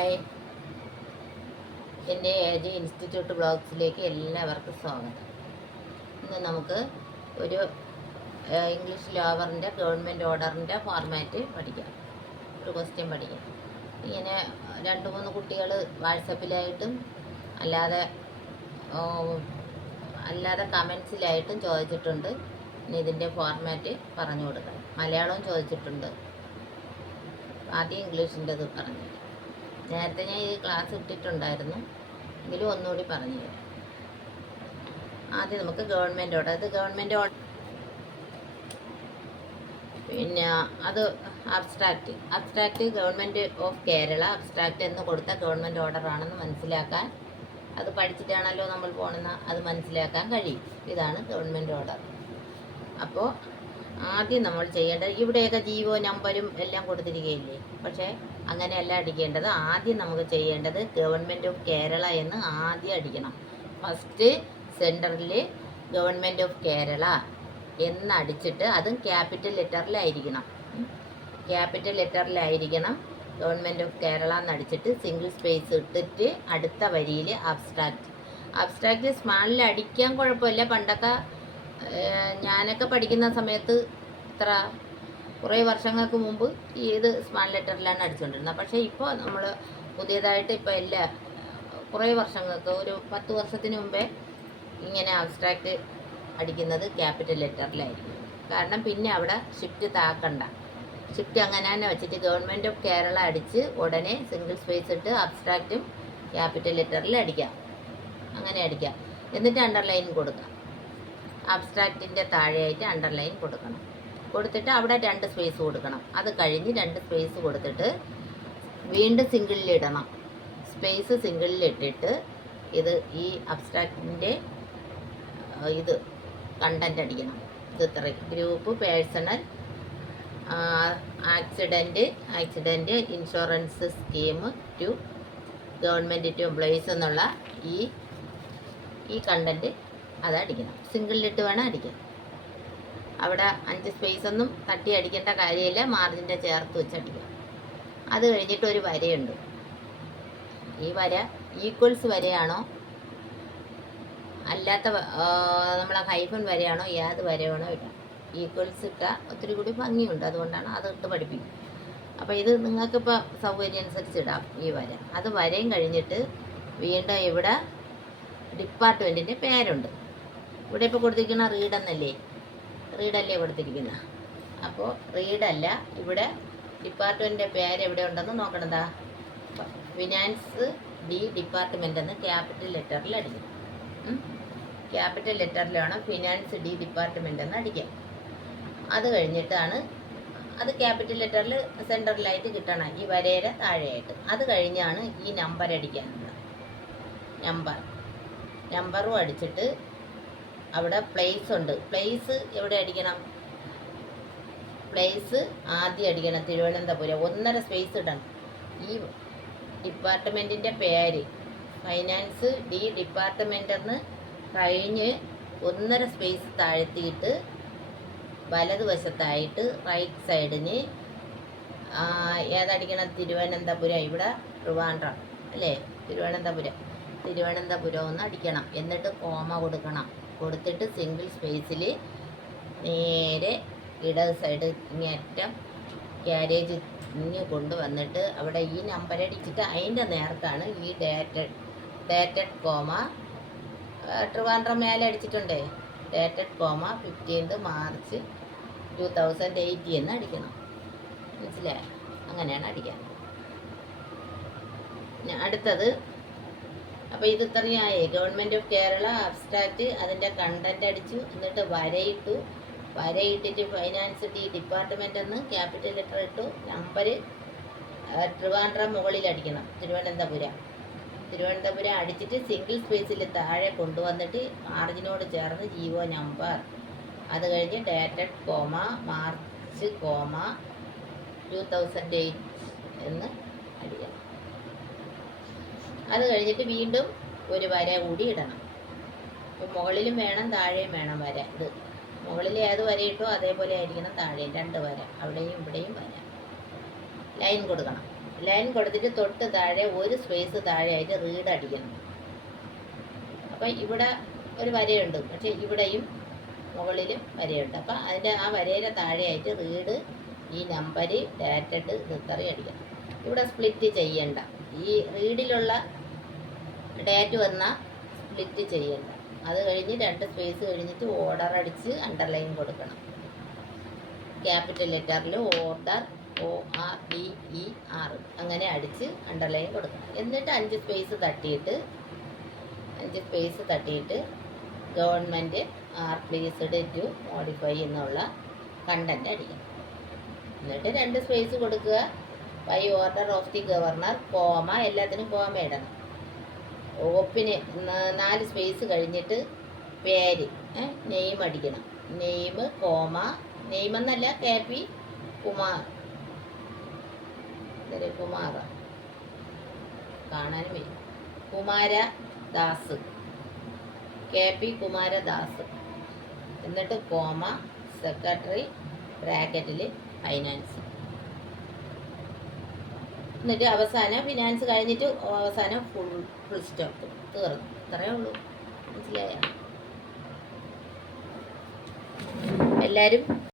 Hi, എൻ്റെ age institute ബ്ലോഗ്സിലേക്ക് എല്ലാവർക്കും സ്വാഗതം. ഇന്ന് നമുക്ക് ഒരു ഇംഗ്ലീഷ് ലോവറിൻ്റെ ഗവൺമെൻറ് ഓർഡറിൻ്റെ ഫോർമാറ്റ് പഠിക്കാം. ഒരു ക്വസ്റ്റ്യൻ പഠിക്കാം. ഇങ്ങനെ 2-3 കുട്ടികൾ വാട്സപ്പിലായിട്ടും അല്ലാതെ കമൻസിലായിട്ടും ചോദിച്ചിട്ടുണ്ട്. ഇനി ഇതിൻ്റെ ഫോർമാറ്റ് പറഞ്ഞു കൊടുക്കണം. മലയാളവും ചോദിച്ചിട്ടുണ്ട്. ആദ്യം ഇംഗ്ലീഷിൻ്റെത് പറഞ്ഞു. നേരത്തെ ഞാൻ ഈ ക്ലാസ് ഇട്ടിട്ടുണ്ടായിരുന്നു, എങ്കിലും ഒന്നുകൂടി പറഞ്ഞു തരാം. ആദ്യം നമുക്ക് ഗവൺമെൻറ് ഓർഡർ. ഇത് ഗവൺമെൻറ് ഓർഡർ, പിന്നെ അത് abstract government of Kerala abstract എന്ന് കൊടുത്ത ഗവൺമെൻറ് ഓർഡറാണെന്ന് മനസ്സിലാക്കാൻ, അത് പഠിച്ചിട്ടാണല്ലോ നമ്മൾ പോകണമെന്ന് അത് മനസ്സിലാക്കാൻ കഴിയും. ഇതാണ് ഗവൺമെൻറ് ഓർഡർ. അപ്പോൾ ആദ്യം നമ്മൾ ചെയ്യേണ്ടത്, ഇവിടെയൊക്കെ ജീവോ നമ്പരും എല്ലാം കൊടുത്തിരിക്കുകയില്ലേ, പക്ഷേ അങ്ങനെയല്ല അടിക്കേണ്ടത്. ആദ്യം നമുക്ക് ചെയ്യേണ്ടത് ഗവൺമെൻറ് ഓഫ് കേരള എന്ന് ആദ്യം അടിക്കണം. ഫസ്റ്റ് സെൻറ്ററിൽ ഗവൺമെൻറ് ഓഫ് കേരള എന്നടിച്ചിട്ട് അതും ക്യാപിറ്റൽ ലെറ്ററിലായിരിക്കണം. ഗവൺമെൻറ് ഓഫ് കേരള എന്നടിച്ചിട്ട് സിംഗിൾ സ്പേസ് ഇട്ടിട്ട് അടുത്ത വരിയിൽ അബ്സ്ട്രാക്റ്റ് സ്മാളിൽ അടിക്കാൻ കുഴപ്പമില്ല. പണ്ടൊക്കെ ഞാനൊക്കെ പഠിക്കുന്ന സമയത്ത് കുറേ വർഷങ്ങൾക്ക് മുമ്പ് ഇത് സ്മാൾ ലെറ്ററിലാണ് അടിച്ചുകൊണ്ടിരുന്നത്. പക്ഷേ ഇപ്പോൾ നമ്മൾ പുതിയതായിട്ട് ഇപ്പോൾ കുറേ വർഷങ്ങൾക്ക്, ഒരു 10 വർഷത്തിന് മുമ്പേ ഇങ്ങനെ അബ്സ്ട്രാക്റ്റ് അടിക്കുന്നത് ക്യാപിറ്റൽ ലെറ്ററിലായിരിക്കും. കാരണം പിന്നെ അവിടെ ഷിഫ്റ്റ് താക്കണ്ട. ഷിഫ്റ്റ് അങ്ങനെ തന്നെ വെച്ചിട്ട് ഗവൺമെൻറ് ഓഫ് കേരള അടിച്ച് ഉടനെ സിംഗിൾ സ്പേസ് ഇട്ട് അബ്സ്ട്രാക്റ്റും ക്യാപിറ്റൽ ലെറ്ററിൽ അടിക്കാം. അങ്ങനെ അടിക്കാം. എന്നിട്ട് അണ്ടർലൈൻ കൊടുക്കാം. അബ്സ്ട്രാക്റ്റിൻ്റെ താഴെയായിട്ട് അണ്ടർലൈൻ കൊടുത്തിട്ട് അവിടെ 2 സ്പേസ് കൊടുക്കണം. അത് കഴിഞ്ഞ് 2 സ്പേസ് കൊടുത്തിട്ട് വീണ്ടും സിംഗിളിലിടണം. സ്പേസ് സിംഗിളിലിട്ടിട്ട് ഇത് ഈ അബ്സ്ട്രാക്റ്റിൻ്റെ ഇത് കണ്ടൻറ്റ് അടിക്കണം. ഇത് ഇത്രയും group, personal, accident insurance scheme to government to employees എന്നുള്ള ഈ കണ്ടൻറ്റ് അതടിക്കണം. സിംഗിളിലിട്ട് വേണം അടിക്കാൻ. അവിടെ 5 സ്പേസ് ഒന്നും തട്ടി അടിക്കേണ്ട കാര്യമില്ല. മാർജിൻ്റെ ചേർത്ത് വെച്ച് അടിക്കുക. അത് കഴിഞ്ഞിട്ട് ഒരു വരയുണ്ട്. ഈ വര ഈക്വൽസ് വരയാണോ അല്ലാത്ത നമ്മളെ ഹൈഫൻ വരയാണോ ഏത് വരയാണോ ഇടാം. ഈക്വൽസ് ഇട്ടാൽ ഒത്തിരി കൂടി ഭംഗിയുണ്ട്, അതുകൊണ്ടാണ് അത് ഇട്ട് പഠിപ്പിക്കും. അപ്പോൾ ഇത് നിങ്ങൾക്കിപ്പോൾ സൗകര്യം അനുസരിച്ച് ഇടാം ഈ വര. അത് വരയും കഴിഞ്ഞിട്ട് വീണ്ടും ഇവിടെ ഡിപ്പാർട്ട്മെൻറ്റിൻ്റെ പേരുണ്ട്. ഇവിടെ ഇപ്പോൾ കൊടുത്തിരിക്കുന്ന റീഡല്ലേ കൊടുത്തിരിക്കുന്ന. അപ്പോൾ റീഡല്ല, ഇവിടെ ഡിപ്പാർട്ട്മെൻറ്റിൻ്റെ പേര് എവിടെ ഉണ്ടെന്ന് നോക്കണതാ. ഫിനാൻസ് ഡിപ്പാർട്ട്മെൻ്റ് എന്ന് ക്യാപിറ്റൽ ലെറ്ററിൽ അടിക്കും. ക്യാപിറ്റൽ ലെറ്ററിൽ വേണം ഫിനാൻസ് ഡിപ്പാർട്ട്മെൻ്റ് എന്ന് അടിക്കാം. അത് കഴിഞ്ഞിട്ടാണ് അത് ക്യാപിറ്റൽ ലെറ്ററിൽ സെൻറ്ററിലായിട്ട് കിട്ടണം, ഈ വരയുടെ താഴെയായിട്ട്. അത് കഴിഞ്ഞാണ് ഈ നമ്പർ അടിക്കാനുള്ളത്. നമ്പറും അടിച്ചിട്ട് അവിടെ പ്ലേസ് ഉണ്ട്. പ്ലേസ് എവിടെ അടിക്കണം? പ്ലേസ് ആദ്യം അടിക്കണം തിരുവനന്തപുരം. 1.5 സ്പേസ് ഇടണം. ഈ ഡിപ്പാർട്ട്മെൻറ്റിൻ്റെ പേര് ഫൈനാൻസ് ഡിപ്പാർട്ട്മെൻ്റ് എന്ന് കഴിഞ്ഞ് 1.5 സ്പേസ് താഴ്ത്തിയിട്ട് വലതുവശത്തായിട്ട് റൈറ്റ് സൈഡിന് ഏതടിക്കണം? തിരുവനന്തപുരം. ഇവിടെ ട്രിവാൻഡ്രം അല്ലേ? തിരുവനന്തപുരം ഒന്ന് അടിക്കണം. എന്നിട്ട് കോമ കൊടുത്തിട്ട് സിംഗിൾ സ്പേസിൽ നേരെ ഇടത് സൈഡ് ഇങ്ങേറ്റം ക്യാരേജ് കൊണ്ടുവന്നിട്ട് അവിടെ ഈ നമ്പർ അടിച്ചിട്ട് അതിൻ്റെ നേർക്കാണ് ഈ ഡേറ്റഡ് കോമ. ട്രിവാൻഡ്രം മേലെ അടിച്ചിട്ടുണ്ടേ. ഡേറ്റഡ് കോമ 15th March 2018 എന്ന് അടിക്കണം. മനസ്സിലായോ? അങ്ങനെയാണ് അടിക്കാൻ. അടുത്തത്, അപ്പോൾ ഇത് ഇത്രയായി. ഗവൺമെൻറ് ഓഫ് കേരള അബ്സ്ട്രാക്റ്റ്, അതിൻ്റെ കണ്ടൻറ്റ് അടിച്ചു. എന്നിട്ട് വരയിട്ടിട്ട് ഫൈനാൻസ് ഡിപ്പാർട്ട്മെൻ്റ് എന്ന് ക്യാപിറ്റൽ ലെറ്റർ ഇട്ടു. നമ്പർ ട്രിവാൻഡ്രം മുകളിൽ അടിക്കണം. തിരുവനന്തപുരം അടിച്ചിട്ട് സിംഗിൾ സ്പേസിൽ താഴെ കൊണ്ടുവന്നിട്ട് മാർജിനോട് ചേർന്ന് ജീവോ നമ്പർ. അത് കഴിഞ്ഞ് ഡേറ്റഡ് കോമ മാർച്ച് കോമ 2008 എന്ന് അടിക്കണം. അത് കഴിഞ്ഞിട്ട് വീണ്ടും ഒരു വര കൂടി ഇടണം. അപ്പോൾ മുകളിലും വേണം താഴെയും വേണം വര. ഇത് മുകളിൽ ഏത് വര ഇട്ടോ അതേപോലെ ആയിരിക്കണം താഴെയും 2 വര. അവിടെയും ഇവിടെയും വര. ലൈൻ കൊടുക്കണം. ലൈൻ കൊടുത്തിട്ട് തൊട്ട് താഴെ ഒരു സ്പേസ് താഴെയായിട്ട് റീഡ് അടിക്കണം. അപ്പം ഇവിടെ ഒരു വരയുണ്ട്, പക്ഷേ ഇവിടെയും മുകളിലും വരയുണ്ട്. അപ്പം അതിൻ്റെ ആ വരയുടെ താഴെയായിട്ട് റീഡ്, ഈ നമ്പർ, ഡാറ്റഡ്, ഇത്രയും അടിക്കണം. ഇവിടെ സ്പ്ലിറ്റ് ചെയ്യണ്ട. ഈ റീഡിലുള്ള ഡേറ്റ് വന്നാൽ സ്പ്ലിറ്റ് ചെയ്യണ്ട. അത് കഴിഞ്ഞ് 2 സ്പേസ് കഴിഞ്ഞിട്ട് ഓർഡർ അടിച്ച് അണ്ടർലൈൻ കൊടുക്കണം. ക്യാപിറ്റൽ ലെറ്ററിൽ ഓർഡർ, ORDER അങ്ങനെ അടിച്ച് അണ്ടർലൈൻ കൊടുക്കണം. എന്നിട്ട് 5 സ്പേസ് തട്ടിയിട്ട് government are pleased to modify എന്നുള്ള കണ്ടൻറ്റ് അടിക്കണം. എന്നിട്ട് 2 സ്പേസ് കൊടുക്കുക. By order of the governor, comma, എല്ലാത്തിനും കോമ ഇടണം. ഒപ്പിന് 4 സ്പേസ് കഴിഞ്ഞിട്ട് പേര്, നെയിം അടിക്കണം. നെയിം, കോമ, നെയിം എന്നല്ല, KP കുമാർ, കുമാര കാണാനും വരും, കുമാരദാസ്, KP കുമാരദാസ്. എന്നിട്ട് കോമ, സെക്രട്ടറി, ബ്രാക്കറ്റിൽ ഫൈനാൻസ്. എന്നിട്ട് അവസാനം ഫിനാൻസ് കഴിഞ്ഞിട്ട് അവസാനം ഫുൾ സ്റ്റോപ്പ്. തീർന്നു. ഇത്രയേ ഉള്ളൂ. മനസ്സിലായോ? എല്ലാവരും